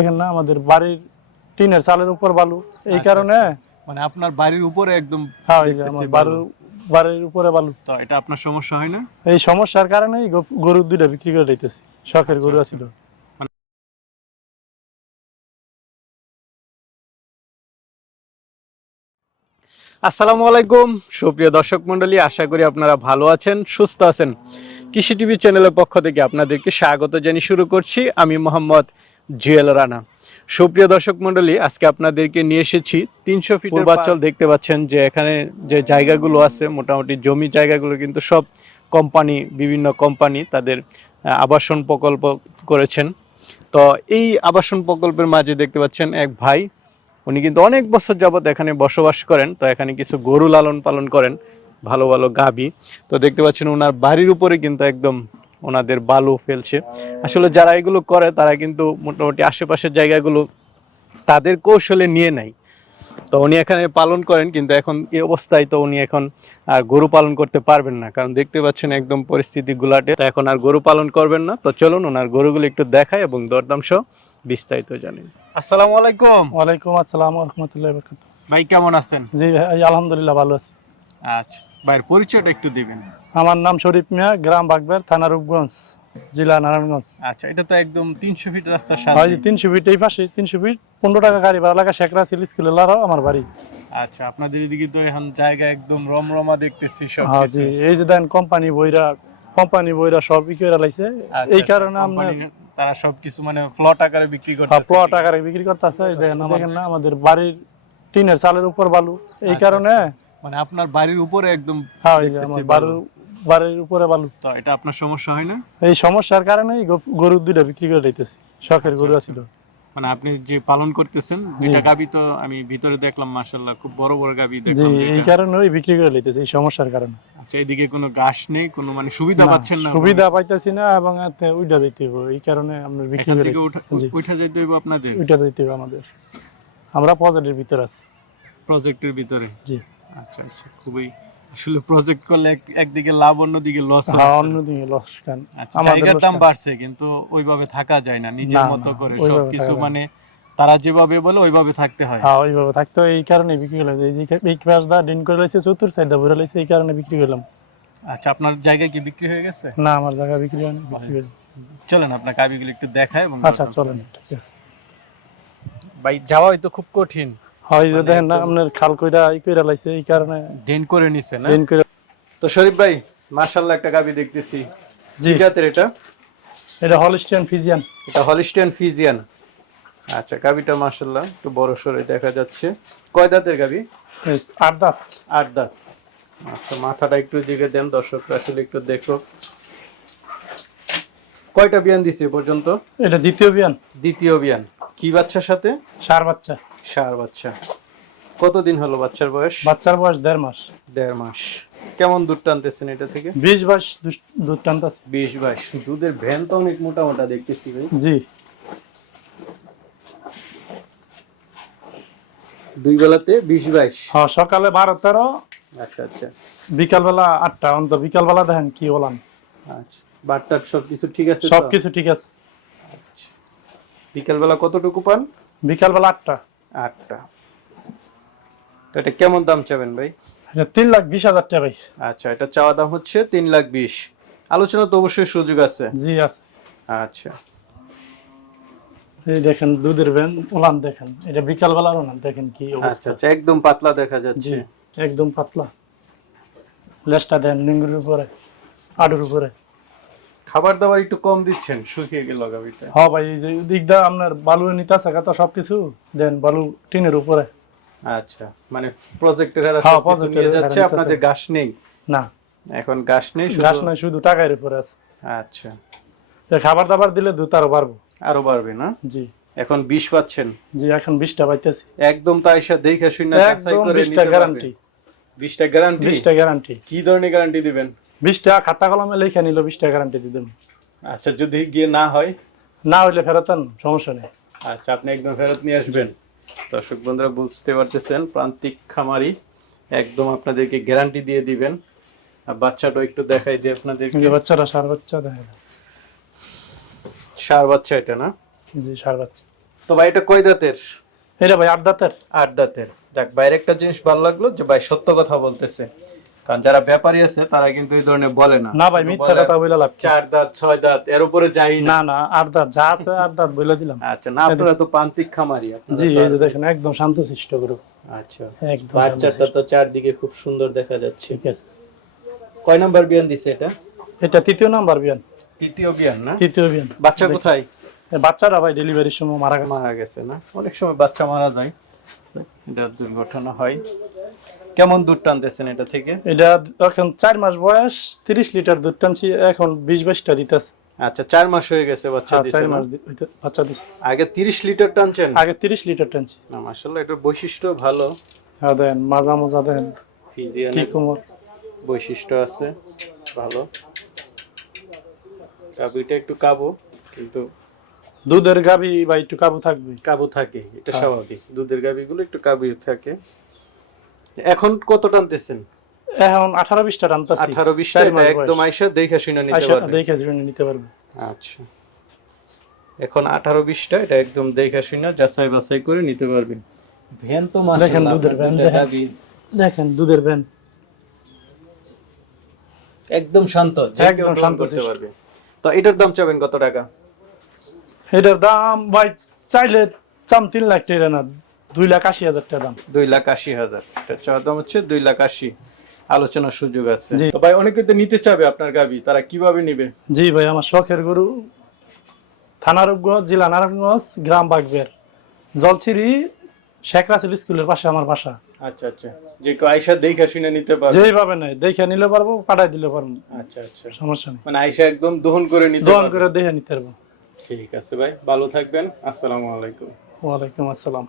দেখেন না আমাদের বাড়ির টিনের চালের উপর বালু এই কারণে মানে আপনার বাড়ির উপরে একদম হ্যাঁ এই যে আমার বাড়ির উপরে বালু। তো এটা আপনার সমস্যা হয় না? এই সমস্যার কারণেই গরু দুইটা বিক্রি করে দিতেছি, শখের গরু ছিল। আসসালামু আলাইকুম সুপ্রিয় দর্শক মণ্ডলী, আশা করি আপনারা ভালো আছেন, সুস্থ আছেন। কৃষি টিভি চ্যানেলের পক্ষ থেকে আপনাদেরকে স্বাগত জানিয়ে শুরু করছি আমি মোহাম্মদ জুয়েল রানা। সুপ্রিয় দর্শক মণ্ডলী, আজকে আপনাদেরকে নিয়ে এসেছি 300 ফিটের পূর্বাঞ্চল। দেখতে পাচ্ছেন যে এখানে যে জায়গাগুলো আছে, মোটামুটি জমি জায়গাগুলো কিন্তু সব কোম্পানি, বিভিন্ন কোম্পানি তাদের আবাসন প্রকল্প করেছেন। তো এই আবাসন প্রকল্পের মাঝে দেখতে পাচ্ছেন এক ভাই, উনি কিন্তু অনেক বছর যাবত এখানে বসবাস করেন। তো এখানে কিছু গরু লালন পালন করেন, ভালো ভালো গাভী। তো দেখতে পাচ্ছেন ওনার বাড়ির উপরে কিন্তু একদম ওনাদের বালু ফেলছে। আসলে যারা এগুলো করে তারা কিন্তু মোটামুটি আশেপাশের জায়গাগুলো তাদের কৌশলে নিয়ে নেয়। তো উনি এখানে পালন করেন, কিন্তু এখন এই অবস্থায় তো উনি এখন আর গরু পালন করতে পারবেন না, কারণ দেখতে পাচ্ছেন একদম পরিস্থিতি গুলাটে। তো এখন আর গরু পালন করবেন না। তো চলুন ওনার গরুগুলো একটু দেখায় এবং দরদাম সহ বিস্তারিত জানি। আসসালামু আলাইকুম। ওয়ালাইকুম আসসালাম ওয়া রাহমাতুল্লাহি ওয়া বারাকাতুহু। ভাই কেমন আছেন? জি ভাই, আলহামদুলিল্লাহ ভালো আছি। আচ্ছা, ভাইয়ের পরিচয়টা একটু দিবেন। আমার নাম শরীফ মিয়া, গ্রাম বাগবের, থানা রূপগঞ্জ, জেলা নারায়ণগঞ্জ। আচ্ছা, এটা তো একদম 300 ফিট রাস্তার সাথে। হয় 300 ফিট এই পাশে, 300 ফিট 15 টাকা গাড়ি ভাড়া লাগা। শেখ রাসেল স্কুলের লারাও আমার বাড়ি। আচ্ছা, আপনাদের এদিকে তো এখন জায়গা একদম রমরমা দেখতেছি সব হ্যাঁ কিছু। জি, এই যে দেন কোম্পানি বইরা সব বিক্রি করে লাইছে। এই কারণে আমরা তারা সবকিছু মানে প্লট আকারে বিক্রি করতেছে। প্লট আকারে বিক্রি করতেছে। দেখেন না আমাদের বাড়ির টিনের চালের উপর বালু এই কারণে। মানে আপনার বাড়ির উপরে একদম। হ্যাঁ এই যে আমার বাড়ির উপরে বালু। তো এটা আপনার সমস্যা হয় না? এই সমস্যার কারণেই গরু দুইটা বিক্রি করে দিতেছি, শখের গরু ছিল। মানে আপনি যে পালন করতেছেন, দুইটা গাবি তো আমি ভিতরে দেখলাম, মাশাআল্লাহ খুব বড় বড় গাবি দেখলাম। জি, এই কারণেই বিক্রি করে দিতেছি, এই সমস্যার কারণে। আচ্ছা, এইদিকে কোনো ঘাস নেই, কোনো মানে সুবিধা পাচ্ছেন না? সুবিধা পাইতেছি না, এবং এতে উইটা দিতে হবে, এই কারণে আমরা বিক্রি করে দিই। উঠা যাইতে হবে আপনাদের? উইটা দিতে হবে আমাদের। আমরা প্রজেক্টের ভিতর আছি। প্রজেক্টের ভিতরে? জি। আচ্ছা আচ্ছা, খুবই আসলে প্রজেক্ট করলে একদিকে লাভ, অন্যদিকে লস। হ্যাঁ, অন্যদিকে লস। কেন জায়গার দাম বাড়ছে, কিন্তু ওইভাবে থাকা যায় না, নিজের মতো করে সবকিছু মানে তারা যেভাবে বলে ওইভাবে থাকতে হয়। হ্যাঁ, ওইভাবে থাকতে হয়, এই কারণে বিক্রি করলাম। এই পাঁচটা দিন করে লাইছে, চতুর সাইডটা ভরে লাইছে, এই কারণে বিক্রি করলাম। আচ্ছা, আপনার জায়গা কি বিক্রি হয়ে গেছে? না, আমার জায়গা বিক্রি হয়নি, বিক্রি করলাম। চলেন আপনার গাবিগুলো একটু দেখায় এবং আচ্ছা চলেন, ঠিক আছে। ভাই যাওয়া হয়তো খুব কঠিন। হয় যে দেখেন না আপনার খাল কইরা লাইছে, এই কারণে ড্রেন করে নিছে না? ড্রেন করে। তো শরীফ ভাই, মাশাআল্লাহ একটা গাবি দেখতেছি। জি, জাতের এটা? এটা হলিস্টিয়ান ফিজিয়ান। এটা হলিস্টিয়ান ফিজিয়ান। আচ্ছা, গাবিটা মাশাআল্লাহ একটু বড় সরে দেখা যাচ্ছে। কয় দাঁতের গাবি? 8 দাঁত। 8 দাঁত। আচ্ছা, মাথাটা একটু দিকে দেন, দর্শকরা আসলে একটু দেখো। কয়টা বিয়ান দিছে পর্যন্ত? এটা দ্বিতীয় বিয়ান। দ্বিতীয় বিয়ান। কি বাচ্চার সাথে? ষাঁড় বাচ্চা। ষাঁড় বাচ্চা। কতদিন হলো বাচ্চার বয়স? বাচ্চার বয়স 1.5 মাস। 1.5 মাস। কেমন দুধ টানতেছেন এটা থেকে? 20-22 দুধ টানতেছে। 20-22। দুধের ভ্যান তো অনেক মোটা মোটা দেখতেছি ভাই। জি। দুই বেলাতে 20-22। হ্যাঁ, সকালে 12-13। আচ্ছা আচ্ছা। বিকাল বেলা 8টা। বিকাল বেলা দেখেন কি বলান। আচ্ছা, বাটটার সবকিছু ঠিক আছে তো? সবকিছু ঠিক আছে। আচ্ছা। বিকাল বেলা কতটুকু পান? বিকাল বেলা 8টা। 8টা। তো এটা কেমন দাম চাবেন ভাই? এটা 3,20,000 টাকা ভাই। আচ্ছা, এটা চাওয়া দাম হচ্ছে 3,20,000। আলোচনা তো অবশ্যই সুযোগ আছে। জি আছে। আচ্ছা। এই দেখেন দুধের ভ্যান ওলান দেখেন, এটা বিকাল বেলার ওলান দেখেন কি অবস্থা। আচ্ছা, একদম পাতলা দেখা যাচ্ছে। জি, একদম পাতলা। লেজটা দেন লিঙ্গুর উপরে, আডুর উপরে। খাবার দাবার একটু কম দিচ্ছেন, শুকিয়ে গেল গাবিটা। হ্যাঁ ভাই, এই যে দিকটা আপনার বালু নিতাছে তো সবকিছু দেন বালু টিনের উপরে। আচ্ছা, মানে প্রজেক্টের এরা হ্যাঁ, সব কিছু নিয়ে যাচ্ছে, আপনাদের ঘাস নেই? না, এখন ঘাস নেই, ঘাস নাই, শুধু টাকার উপরে আছে। আচ্ছা। খাবার দাবার দিলে দুধ আরো বাড়বো। আরো বাড়বে না? জি। এখন 20 পাচ্ছেন? জি, এখন 20টা পাইতেছি। একদম তাইসা দেখে শুনে যাচাই করে 20টা গ্যারান্টি। 20টা গ্যারান্টি? 20টা গ্যারান্টি। কি ধরনের গ্যারান্টি দিবেন? 20টা খাতা কলমে লেখা নিল, 20টা গ্যারান্টি দিবেন। আচ্ছা, যদি গিয়ে না হয়? না হইলে ফেরত আন, সমস্যা নেই। আচ্ছা, আপনি একদম ফেরত নিয়ে আসবেন। দর্শক বন্ধুরা বুঝতে পারতেছেন, প্রান্তিক খামারি একদম আপনাদেরকে গ্যারান্টি দিয়ে দিবেন। আর বাচ্চাটা একটু দেখাই দিই আপনাদেরকে। বাচ্চাটা ষাঁড় বাচ্চা দেখেন। ষাঁড় বাচ্চা এটা না? জি, ষাঁড় বাচ্চা। তো ভাই এটা কয় দাঁতের? এটা ভাই 8 দাঁতের। 8 দাঁতের। যাক, ভাইয়ের একটা জিনিস ভালো লাগলো যে ভাই সত্য কথা বলতেছে। কারণ যারা ব্যাপারী আছে তারা কিন্তু এই ধরনের বলে না। না ভাই, মিথ্যা কথা বইলা লাভ কি? 4 দাঁত 6 দাঁত এর উপরে যাই না। না না, 8 দাঁত যা আছে 8 দাঁত বইলা দিলাম। আচ্ছা, না আপনারা তো প্রান্তিক খামারি আপনারা। জি, এই যে দেখেন একদম শান্তশিষ্ট গরু। আচ্ছা, একদম বাচ্চাটা তো চারদিকে খুব সুন্দর দেখা যাচ্ছে। ঠিক আছে। কয় নাম্বার বিয়ান দিছে এটা? এটা তৃতীয় নাম্বার বিয়ান। তৃতীয় বিয়ান না? তৃতীয় বিয়ান। বাচ্চা কোথায়? বাচ্চারা ভাই ডেলিভারির সময় মারা গেছে। মারা গেছে না? অনেক সময় বাচ্চা মারা যায়, এটা দুর্ঘটনা হয়। কেমন দুধ টানতেছেন এটা থেকে? এটা এখন 4 মাস বয়স, 30 লিটার দুধ টানছি, এখন 20-22টা দিতেছে। আচ্ছা, 4 মাস হয়ে গেছে বাচ্চা দিছে 4 না? মাস বাচ্চা দিছে। আগে 30 লিটার টানছেন? আগে 30 লিটার টানছি। না, মাশাআল্লাহ, এটার বৈশিষ্ট্য ভালো। হ্যাঁ দেন, মাজা মাজা দেন, কি ফিজিয়ানের কোমর। বৈশিষ্ট্য আছে ভালো। গাভীটা একটু কাবু, কিন্তু দুধের গাবি বা একটু কাবু থাকবে। কাবু থাকে, এটা স্বাভাবিক। দুধের গাভীগুলো একটু কাবু থাকে। এখন কত টানতেছেন? এখন 18-20টা টানতাছি। 18-20টা একদম আয়শা দেখে শুনে নিতে পারবে। দেখে শুনে নিতে পারবে। আচ্ছা, এখন 18-20টা এটা একদম দেখে শুনে যাচাই বাছাই করে নিতে পারবেন। ভ্যান তো মাশাআল্লাহ, দেখেন দুধের ভ্যান, দেখেন দুধের ভ্যান একদম শান্ত, একদম শান্ত করতে পারবে। তো এটার দাম চাবেন কত টাকা? এটার দাম ভাই চাইলে 3 লাখ টাকা না, 2,80,000 টাকা দাম। 2,80,000। এটা চাওয়া দাম হচ্ছে 2,80,000। আলোচনার সুযোগ আছে। জি। তো ভাই অনেকে তো নিতে চাবে আপনার গাভী, তারা কিভাবে নিবে? জি ভাই, আমার শখের গরু। থানা রূপগঞ্জ, জেলা নারায়ণগঞ্জ, গ্রাম বাগবের, জলছিরি, শেখ রাসেল স্কুলের পাশে আমার বাসা। আচ্ছা আচ্ছা, যে কেউ আয়শা দেখে শুনে নিতে পারবে? যেভাবে নেই দেখে নিলে পারবো, পাঠাই দিলে পারবো। আচ্ছা আচ্ছা, সমস্যা নেই। মানে আয়শা একদম দহন করে নিতে দহন পারবে? করে দেখে নিতে পারবো। ঠিক আছে ভাই, ভালো থাকবেন। আসসালামু আলাইকুম। ওয়ালাইকুম আসসালাম।